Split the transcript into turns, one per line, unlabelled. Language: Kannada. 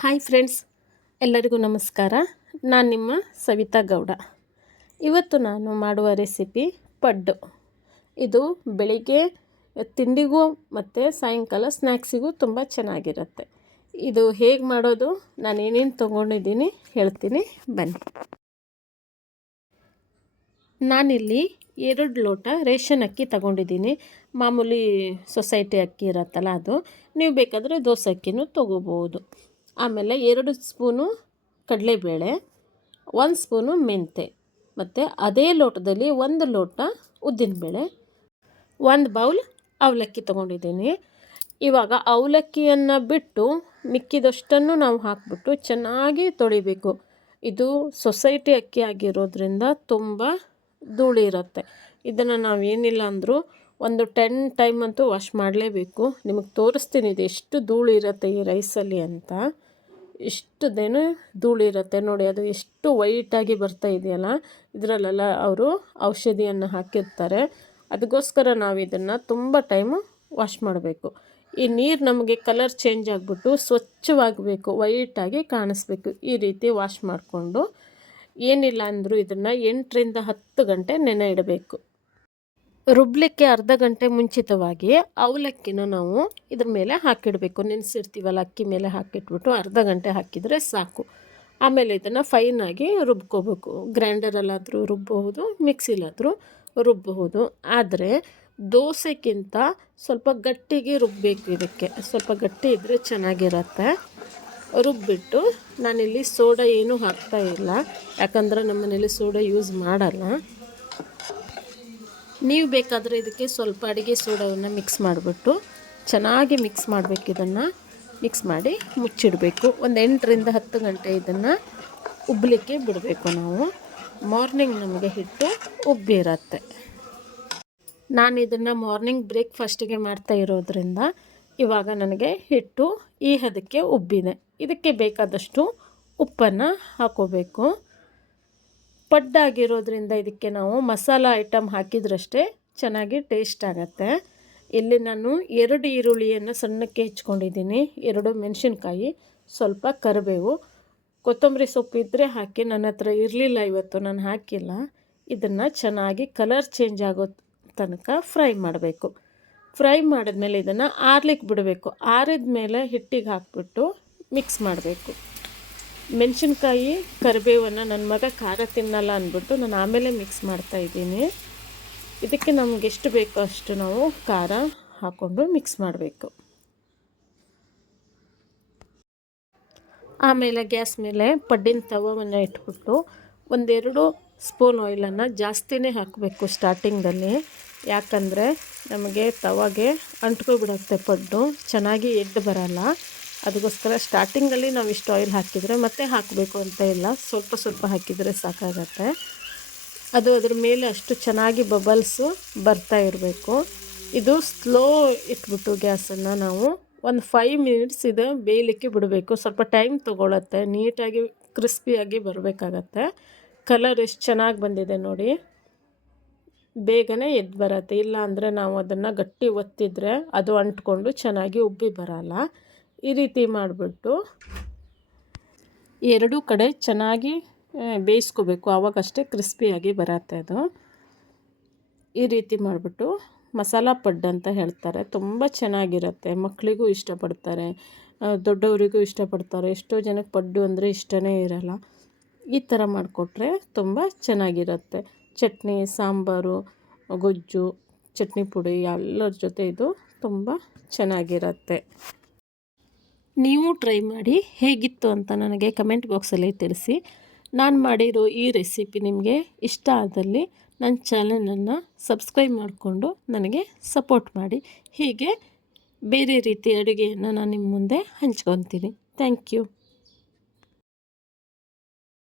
ಹಾಯ್ ಫ್ರೆಂಡ್ಸ್, ಎಲ್ಲರಿಗೂ ನಮಸ್ಕಾರ. ನಾನು ನಿಮ್ಮ ಸವಿತಾ ಗೌಡ. ಇವತ್ತು ನಾನು ಮಾಡುವ ರೆಸಿಪಿ ಪಡ್ಡು. ಇದು ಬೆಳಿಗ್ಗೆ ತಿಂಡಿಗೂ ಮತ್ತು ಸಾಯಂಕಾಲ ಸ್ನ್ಯಾಕ್ಸಿಗೂ ತುಂಬ ಚೆನ್ನಾಗಿರುತ್ತೆ. ಇದು ಹೇಗೆ ಮಾಡೋದು, ನಾನು ಏನೇನು ತೊಗೊಂಡಿದ್ದೀನಿ ಹೇಳ್ತೀನಿ, ಬನ್ನಿ. ನಾನಿಲ್ಲಿ ಎರಡು ಲೋಟ ರೇಷನ್ ಅಕ್ಕಿ ತಗೊಂಡಿದ್ದೀನಿ. ಮಾಮೂಲಿ ಸೊಸೈಟಿ ಅಕ್ಕಿ ಇರುತ್ತಲ್ಲ ಅದು. ನೀವು ಬೇಕಾದರೆ ದೋಸೆ ಅಕ್ಕಿನೂ ತೊಗೋಬೋದು. ಆಮೇಲೆ ಎರಡು ಸ್ಪೂನು ಕಡಲೆಬೇಳೆ, ಒಂದು ಸ್ಪೂನು ಮೆಂತೆ, ಮತ್ತು ಅದೇ ಲೋಟದಲ್ಲಿ ಒಂದು ಲೋಟ ಉದ್ದಿನಬೇಳೆ, ಒಂದು ಬೌಲ್ ಅವಲಕ್ಕಿ ತೊಗೊಂಡಿದ್ದೀನಿ. ಇವಾಗ ಅವಲಕ್ಕಿಯನ್ನು ಬಿಟ್ಟು ಮಿಕ್ಕಿದಷ್ಟನ್ನು ನಾವು ಹಾಕಿಬಿಟ್ಟು ಚೆನ್ನಾಗಿ ತೊಳಿಬೇಕು. ಇದು ಸೊಸೈಟಿ ಅಕ್ಕಿ ಆಗಿರೋದ್ರಿಂದ ತುಂಬ ಧೂಳಿರುತ್ತೆ ಇದನ್ನು ನಾವು ಏನಿಲ್ಲ ಅಂದರೂ ಒಂದು ಟೆನ್ ಟೈಮ್ ಅಂತೂ ವಾಶ್ ಮಾಡಲೇಬೇಕು. ನಿಮಗೆ ತೋರಿಸ್ತೀನಿ ಇದು ಎಷ್ಟು ಧೂಳಿರುತ್ತೆ ಈ ರೈಸಲ್ಲಿ ಅಂತ. ಇಷ್ಟದೇನು ಧೂಳಿರುತ್ತೆ ನೋಡಿ, ಅದು ಎಷ್ಟು ವೈಟಾಗಿ ಬರ್ತಾ ಇದೆಯಲ್ಲ, ಇದರಲ್ಲೆಲ್ಲ ಅವರು ಔಷಧಿಯನ್ನು ಹಾಕಿರ್ತಾರೆ. ಅದಕ್ಕೋಸ್ಕರ ನಾವು ಇದನ್ನು ತುಂಬ ಟೈಮು ವಾಶ್ ಮಾಡಬೇಕು. ಈ ನೀರು ನಮಗೆ ಕಲರ್ ಚೇಂಜ್ ಆಗಿಬಿಟ್ಟು ಸ್ವಚ್ಛವಾಗಬೇಕು ವೈಟಾಗಿ ಕಾಣಿಸ್ಬೇಕು. ಈ ರೀತಿ ವಾಶ್ ಮಾಡಿಕೊಂಡು ಏನಿಲ್ಲ ಅಂದರೂ ಇದನ್ನು ಎಂಟರಿಂದ ಹತ್ತು ಗಂಟೆ ನೆನೆ ಇಡಬೇಕು. ರುಬ್ಲಿಕ್ಕೆ ಅರ್ಧ ಗಂಟೆ ಮುಂಚಿತವಾಗಿ ಅವಲಕ್ಕಿನ ನಾವು ಇದ್ರ ಮೇಲೆ ಹಾಕಿಡಬೇಕು. ನೆನೆಸಿರ್ತೀವಲ್ಲ, ಅಕ್ಕಿ ಮೇಲೆ ಹಾಕಿಟ್ಬಿಟ್ಟು ಅರ್ಧ ಗಂಟೆ ಹಾಕಿದರೆ ಸಾಕು. ಆಮೇಲೆ ಇದನ್ನು ಫೈನಾಗಿ ರುಬ್ಕೋಬೇಕು. ಗ್ರೈಂಡರಲ್ಲಾದರೂ ರುಬ್ಬಬಹುದು ಮಿಕ್ಸಿಲಾದರೂ ರುಬ್ಬಬಹುದು ಆದರೆ ದೋಸೆಗಿಂತ ಸ್ವಲ್ಪ ಗಟ್ಟಿಗೆ ರುಬ್ಬಬೇಕು ಇದಕ್ಕೆ. ಸ್ವಲ್ಪ ಗಟ್ಟಿ ಇದ್ದರೆ ಚೆನ್ನಾಗಿರತ್ತೆ. ರುಬ್ಬಿಟ್ಟು ನಾನಿಲ್ಲಿ ಸೋಡಾ ಏನೂ ಹಾಕ್ತಾ ಇಲ್ಲ. ಯಾಕಂದರೆ ನಮ್ಮ ಮನೇಲಿ ಸೋಡಾ ಯೂಸ್ ಮಾಡಲ್ಲ. ನೀವು ಬೇಕಾದರೆ ಇದಕ್ಕೆ ಸ್ವಲ್ಪ ಅಡುಗೆ ಸೋಡಾವನ್ನು ಮಿಕ್ಸ್ ಮಾಡಿಬಿಟ್ಟು ಚೆನ್ನಾಗಿ ಮಿಕ್ಸ್ ಮಾಡಬೇಕು ಇದನ್ನು. ಮಿಕ್ಸ್ ಮಾಡಿ ಮುಚ್ಚಿಡಬೇಕು. ಒಂದು ಎಂಟರಿಂದ ಹತ್ತು ಗಂಟೆ ಇದನ್ನು ಉಬ್ಬಲಿಕ್ಕೆ ಬಿಡಬೇಕು ನಾವು. ಮಾರ್ನಿಂಗ್ ನಮಗೆ ಹಿಟ್ಟು ಉಬ್ಬಿರತ್ತೆ. ನಾನು ಇದನ್ನು ಮಾರ್ನಿಂಗ್ ಬ್ರೇಕ್ಫಾಸ್ಟಿಗೆ ಮಾಡ್ತಾ ಇರೋದ್ರಿಂದ ಇವಾಗ ನನಗೆ ಹಿಟ್ಟು ಈ ಹದಕ್ಕೆ ಉಬ್ಬಿದೆ. ಇದಕ್ಕೆ ಬೇಕಾದಷ್ಟು ಉಪ್ಪನ್ನು ಹಾಕೋಬೇಕು. ಪಡ್ಡಾಗಿರೋದ್ರಿಂದ ಇದಕ್ಕೆ ನಾವು ಮಸಾಲ ಐಟಮ್ ಹಾಕಿದ್ರಷ್ಟೇ ಚೆನ್ನಾಗಿ ಟೇಸ್ಟ್ ಆಗುತ್ತೆ. ಇಲ್ಲಿ ನಾನು ಎರಡು ಈರುಳ್ಳಿಯನ್ನು ಸಣ್ಣಕ್ಕೆ ಹೆಚ್ಕೊಂಡಿದ್ದೀನಿ. ಎರಡು ಮೆಣಸಿನ್ಕಾಯಿ, ಸ್ವಲ್ಪ ಕರಿಬೇವು. ಕೊತ್ತಂಬರಿ ಸೊಪ್ಪು ಇದ್ದರೆ ಹಾಕಿ, ನನ್ನ ಹತ್ರ ಇರಲಿಲ್ಲ ಇವತ್ತು, ನಾನು ಹಾಕಿಲ್ಲ. ಇದನ್ನು ಚೆನ್ನಾಗಿ ಕಲರ್ ಚೇಂಜ್ ಆಗೋ ತನಕ ಫ್ರೈ ಮಾಡಬೇಕು. ಫ್ರೈ ಮಾಡಿದ್ಮೇಲೆ ಇದನ್ನು ಆರ್ಲಿಕ್ಕೆ ಬಿಡಬೇಕು. ಆರಿದ ಮೇಲೆ ಹಿಟ್ಟಿಗೆ ಹಾಕಿಬಿಟ್ಟು ಮಿಕ್ಸ್ ಮಾಡಬೇಕು. ಮೆಣಸಿನ್ಕಾಯಿ, ಕರಿಬೇವನ್ನು ನನ್ನ ಮಗ ಖಾರ ತಿನ್ನಲ್ಲ ಅಂದ್ಬಿಟ್ಟು ನಾನು ಆಮೇಲೆ ಮಿಕ್ಸ್ ಮಾಡ್ತಾಯಿದ್ದೀನಿ ಇದಕ್ಕೆ ನಮ್ಗೆ ಎಷ್ಟು ಬೇಕೋ ಅಷ್ಟು ನಾವು ಖಾರ ಹಾಕ್ಕೊಂಡು ಮಿಕ್ಸ್ ಮಾಡಬೇಕು. ಆಮೇಲೆ ಗ್ಯಾಸ್ ಮೇಲೆ ಪಡ್ಡಿನ ತವವನ್ನು ಇಟ್ಬಿಟ್ಟು ಒಂದೆರಡು ಸ್ಪೂನ್ ಆಯಿಲನ್ನು ಜಾಸ್ತಿನೇ ಹಾಕಬೇಕು ಸ್ಟಾರ್ಟಿಂಗಲ್ಲಿ ಯಾಕಂದರೆ ನಮಗೆ ತವಾಗೆ ಅಂಟ್ಕೊಬಿಡುತ್ತೆ ಪಡ್ಡು, ಚೆನ್ನಾಗಿ ಎದ್ದು ಬರಲ್ಲ. ಅದಕ್ಕೋಸ್ಕರ ಸ್ಟಾರ್ಟಿಂಗಲ್ಲಿ ನಾವು ಇಷ್ಟು ಆಯಿಲ್ ಹಾಕಿದರೆ ಮತ್ತೆ ಹಾಕಬೇಕು ಅಂತ ಇಲ್ಲ. ಸ್ವಲ್ಪ ಸ್ವಲ್ಪ ಹಾಕಿದರೆ ಸಾಕಾಗತ್ತೆ. ಅದು ಅದ್ರ ಮೇಲೆ ಅಷ್ಟು ಚೆನ್ನಾಗಿ ಬಬಲ್ಸು ಬರ್ತಾ ಇರಬೇಕು. ಇದು ಸ್ಲೋ ಇಟ್ಬಿಟ್ಟು ಗ್ಯಾಸನ್ನು ನಾವು ಒಂದು ಫೈವ್ ಮಿನಿಟ್ಸ್ ಇದು ಬೇಯಲಿಕ್ಕೆ ಬಿಡಬೇಕು. ಸ್ವಲ್ಪ ಟೈಮ್ ತೊಗೊಳತ್ತೆ. ನೀಟಾಗಿ ಕ್ರಿಸ್ಪಿಯಾಗಿ ಬರಬೇಕಾಗತ್ತೆ. ಕಲರ್ ಎಷ್ಟು ಚೆನ್ನಾಗಿ ಬಂದಿದೆ ನೋಡಿ. ಬೇಗನೆ ಎದ್ದು ಬರತ್ತೆ. ಇಲ್ಲ ಅಂದರೆ ನಾವು ಅದನ್ನು ಗಟ್ಟಿ ಒತ್ತಿದ್ರೆ ಅದು ಅಂಟ್ಕೊಂಡು ಚೆನ್ನಾಗಿ ಉಬ್ಬಿ ಬರಲ್ಲ. ಈ ರೀತಿ ಮಾಡಿಬಿಟ್ಟು ಎರಡೂ ಕಡೆ ಚೆನ್ನಾಗಿ ಬೇಯಿಸ್ಕೋಬೇಕು. ಆವಾಗಷ್ಟೇ ಕ್ರಿಸ್ಪಿಯಾಗಿ ಬರತ್ತೆ ಅದು. ಈ ರೀತಿ ಮಾಡಿಬಿಟ್ಟು ಮಸಾಲ ಪಡ್ಡು ಅಂತ ಹೇಳ್ತಾರೆ. ತುಂಬ ಚೆನ್ನಾಗಿರುತ್ತೆ. ಮಕ್ಕಳಿಗೂ ಇಷ್ಟಪಡ್ತಾರೆ. ದೊಡ್ಡವರಿಗೂ ಇಷ್ಟಪಡ್ತಾರೆ. ಎಷ್ಟೋ ಜನಕ್ಕೆ ಪಡ್ಡು ಅಂದರೆ ಇಷ್ಟನೇ ಇರಲ್ಲ. ಈ ಥರ ಮಾಡಿಕೊಟ್ರೆ ತುಂಬ ಚೆನ್ನಾಗಿರುತ್ತೆ. ಚಟ್ನಿ, ಸಾಂಬಾರು, ಗೊಜ್ಜು, ಚಟ್ನಿ ಪುಡಿ, ಎಲ್ಲರ ಜೊತೆ ಇದು ತುಂಬ ಚೆನ್ನಾಗಿರುತ್ತೆ. ನೀವು ಟ್ರೈ ಮಾಡಿ ಹೇಗಿತ್ತು ಅಂತ ನನಗೆ ಕಮೆಂಟ್ ಬಾಕ್ಸಲ್ಲಿ ತಿಳಿಸಿ. ನಾನು ಮಾಡಿರೋ ಈ ರೆಸಿಪಿ ನಿಮಗೆ ಇಷ್ಟ ಆದಲ್ಲಿ ನನ್ನ ಚಾನಲನ್ನು ಸಬ್ಸ್ಕ್ರೈಬ್ ಮಾಡಿಕೊಂಡು ನನಗೆ ಸಪೋರ್ಟ್ ಮಾಡಿ. ಹೀಗೆ ಬೇರೆ ರೀತಿ ಅಡುಗೆಯನ್ನು ನಾನು ನಿಮ್ಮ ಮುಂದೆ ಹಂಚ್ಕೊತೀನಿ. Thank you